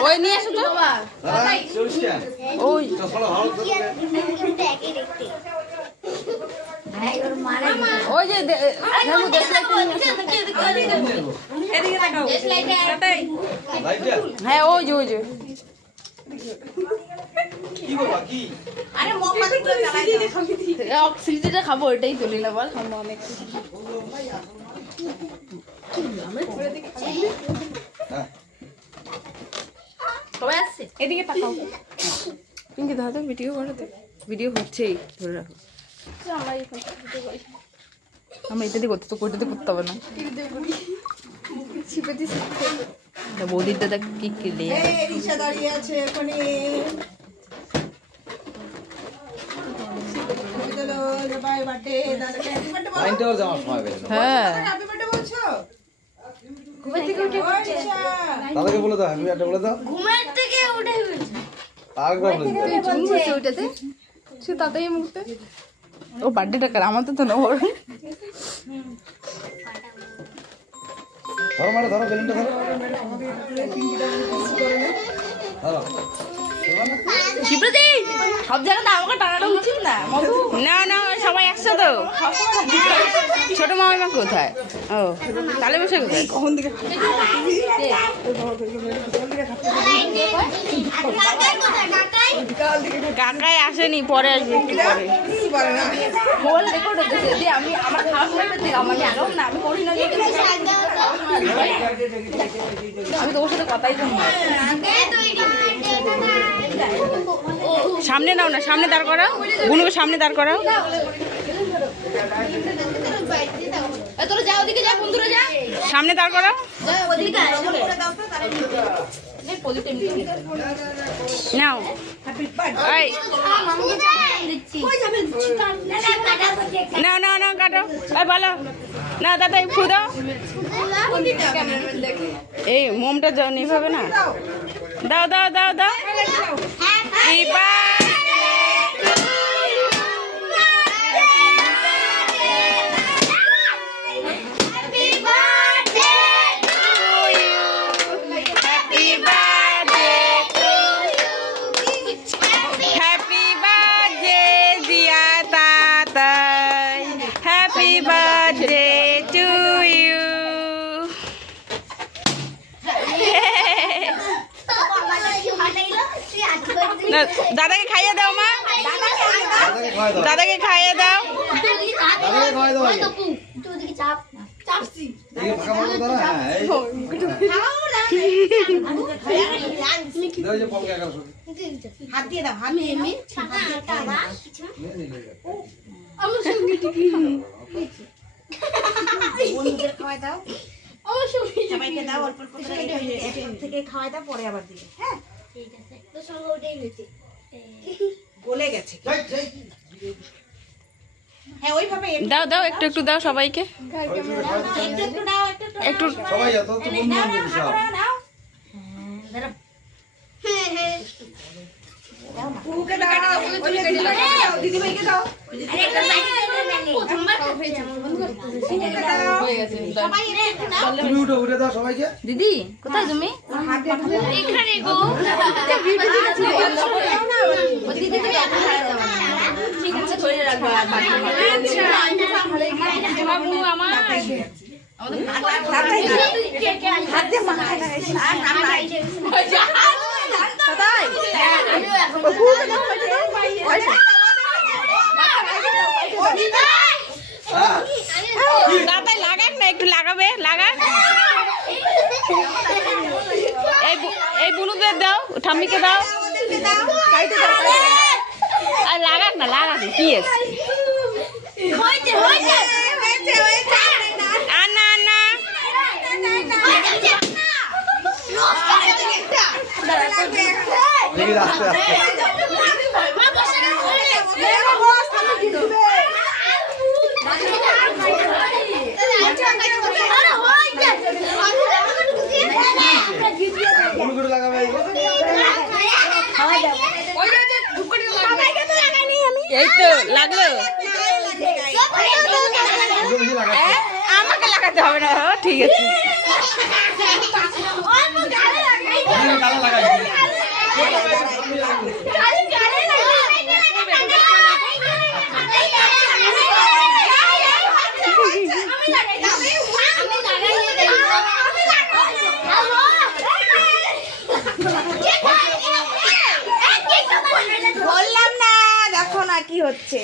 ওই নিয়ে আসো তো ওই ওই যে হ্যাঁ ওই যে ওই যে সিজিটা খাবো এটাই তুলি না বল অনেক সবাই আসছে এদিকে তাকাও পিঙ্কি দাদা ভিডিও করতে ভিডিও হচ্ছেই ধরে রাখো আমরা এটা দিয়ে করতে তো কোটাতে করতে হবে না বৌদির দাদা কি কিনে দাঁড়িয়ে আছে ওখানে দাদাকে বলে দাও হ্যাপি বার্থডে বলে দাও ঘুমের থেকে উঠে আরেকবার বলে দাও চুমুছে ওটাতে সে তাতেই মুখতে ও বার্থডেটা কর আমার তো না ওর ধরো মানে ধরো বেলুনটা ধরো ধরো শিবপ্রতি সব জায়গাতে আমাকে টানাটা উচিত না না না সবাই একসাথে তো ছোট মামা কোথায় ও তাহলে বসে কোথায় কখন থেকে কাকাই আসেনি পরে আসবে একটু পরে মোবাইল রেকর্ড হচ্ছে যে আমি আমার খাওয়া সময় আমি আগাম না আমি করি না আমি তো ওর সাথে কথাই বলবো সামনে নাও না সামনে দাঁড় করাও বুনুকে সামনে দাঁড় করাও তোরা যা ওদিকে যা বন্ধুরা যা সামনে দাঁড় করাও নাও না না না কাটো বলো না দাদা ফু দাও এই মোমটা নিভাবে না দাও দাও দাও দাও দাদাকে খাইয়ে দাও মা দাদাকে খাইয়ে দাও হাত দিয়ে দাও খাওয়াই দাও সবাইকে দাও অল্প অল্প থেকে খাওয়াই দাও পরে আবার দিবে হ্যাঁ ঠিক আছে তো সব ওটাই হয়েছে গলে গেছে হ্যাঁ ওইভাবে দাও দাও একটু একটু দাও সবাইকে একটু একটু দাও একটু সবাই যত তো বন্ধু বান্ধব সব দাও দাও হ্যাঁ হ্যাঁ পুকে দাও চুলে কেটে দাও দিদি ভাইকে দাও আরে একটা প্রথমবার হয়েছে হয়ে গেছে সবাই তুমি উঠে উঠে দাও সবাইকে দিদি কোথায় তুমি এখানে গো দিদি তুমি ঠিক আছে ধরে রাখবা বাবু আমার হাত দিয়ে মাখায় লাগাইছি দাদা লাগাক না একটু লাগাবে লাগাক এই বুনুদের দাও ঠাম্মিকে দাও আর লাগাক না লাগাক কি আছে আনা আনা আস্তে আস্তে লাগাবে এই তো লাগলো। আমাকে লাগাতে হবে না, ঠিক আছে। বললাম না, দেখো না কি হচ্ছে।